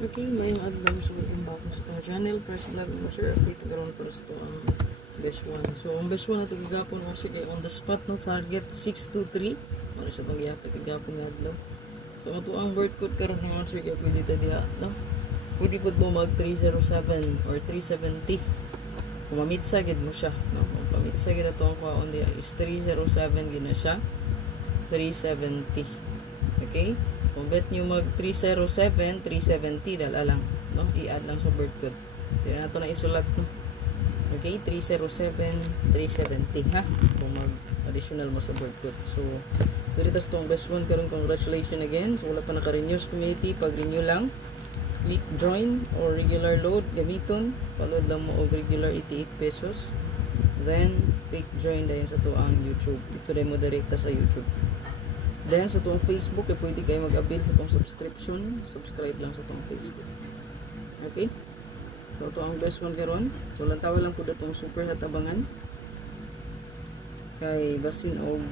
Okay, may adlaw so welcome back sa channel. First vlog mo sir, update karon para sa ang best one. So ang best one na gagapon mo siya on the spot no, target 623. Ano siya tong gihata gagapon nga adlaw. So ato ang word code karon nga sir kay pwede ta diha no. Pwede pud mo mag 307 or 370. Kung mamitsa gid mo siya no. Kung mamitsa gid ato ang kuhaon diha is 307 gid na siya. 370. Okay? Kung bet nyo mag 307, 370, dala lang. No? I-add lang sa word code. Hindi na ito na isulat. No? Okay? 307, 370. Ha? Kung mag-additional mo sa word code. So, dito itong best one. Karoon, congratulations again. So, wala pa naka-renew sa community. Pag-renew lang, click join or regular load. Gamiton. Paload lang mo o regular 88 pesos. Then, click join dahil sa ito ang YouTube. Dito rin mo direkta sa YouTube. Then, sa itong Facebook, pwede kayo mag-avail sa itong subscription. Subscribe lang sa itong Facebook. Okay? So, ito ang best one karon. So, lantawa lang po itong super hot abangan. Kay basin og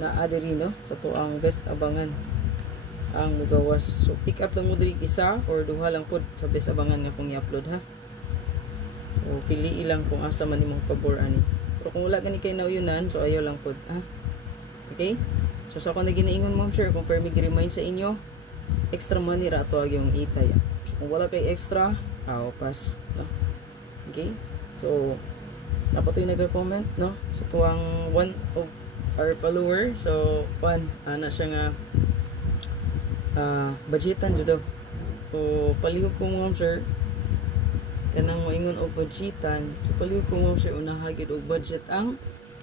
na-add rin, no? Sa ito ang best abangan. Ang mugawas. So, pick up lang mo diri isa or duha lang po sa best abangan nga kung i-upload, ha? O, pili lang kung asa man imong pabor ani. Pero kung wala gani kayo nauyunan, so ayaw lang po. Ah? Okay? So sa ako na ginaingon ma'am sir, kung permi remind sa inyo, extra money ra ito yung itay. So kung wala kay extra, pass. No? Okay? So, dapat yung nag-comment, no? So tuwang one of our follower, so one, ana siya nga budgetan judo. So palihog ko ma'am sir, kanang moingon og budgetan, so palihog ko mo siya unahagid og budget ang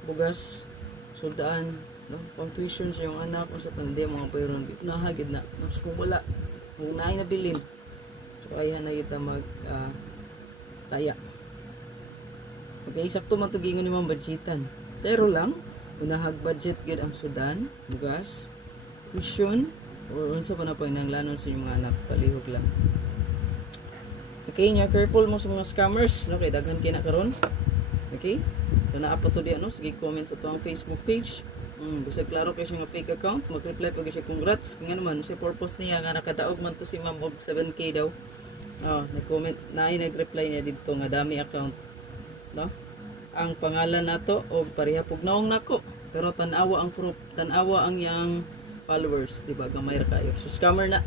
bugas, suldaan, no? Pang tuition sa yung anak o sa pandemya mga payron unahagid na. So kung wala, kung naay na bilin, so ayahan na kita mag taya. Okay, sakto man to gingon ni ma'am budgetan. Pero lang unahag budget gid ang sudan, bugas, tuition, o unsa pa na pananglanon sa inyong anak, palihog lang. Okay, nya careful mo sa mga scammers, no? Kay daghan kay na karon. Okay? So naa pa to di ano, sige comment sa tuang Facebook page. Bisag klaro kay siya nga fake account, mag-reply pag siya congrats. Kaya naman, sa purpose niya nga nakadaog man to si ma'am og 7K daw. Nag-comment, naay nag-reply niya dito nga dami account. No? Ang pangalan nato og pareha pug naong nako. Pero tan-awa ang proof, tan-awa ang yang followers, di ba? Gamay ra kayo. So scammer na.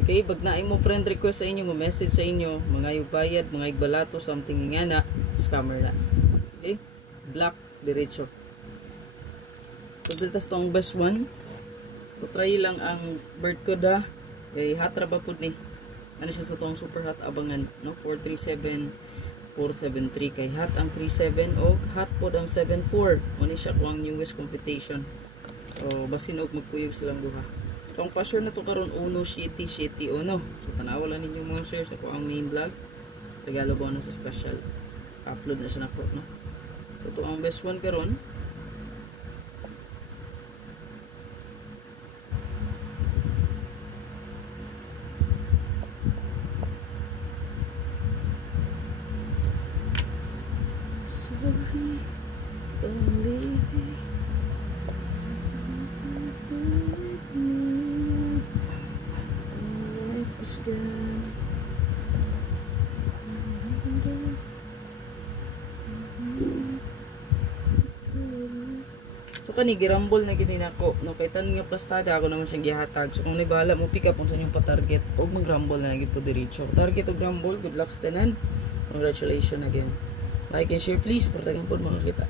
Okay, pag na mo friend request sa inyo, mo message sa inyo, mga bayad, mga igbalato, something nga na, scammer na. Okay? Black, diretso. So, dito tong best one. So, try lang ang bird code ha. Okay, hatra ba po ni? Ano siya sa tong super hot abangan, no? 437, 473. Kay hot ang 37 o hot po ang 74. Muna siya kung ang newest computation. So, basin og magpuyog silang duha. So, ang password na to karon uno shitty uno. So, tanawa lang ninyo mga share sa ko ang main vlog. Regalo ba na sa special. Upload na siya na ko, no? So, ito ang best one karon. Sorry, don't leave me. So kani girambol na gini nako, no, kay tan nga plastada ako naman siyang gihatag. So kung nibala mo pick up unsa yung pa-target og mag-rumble na gid po diretso. Target og rumble, good luck tanan. Congratulations again. Like and share please para tagan pod makakita.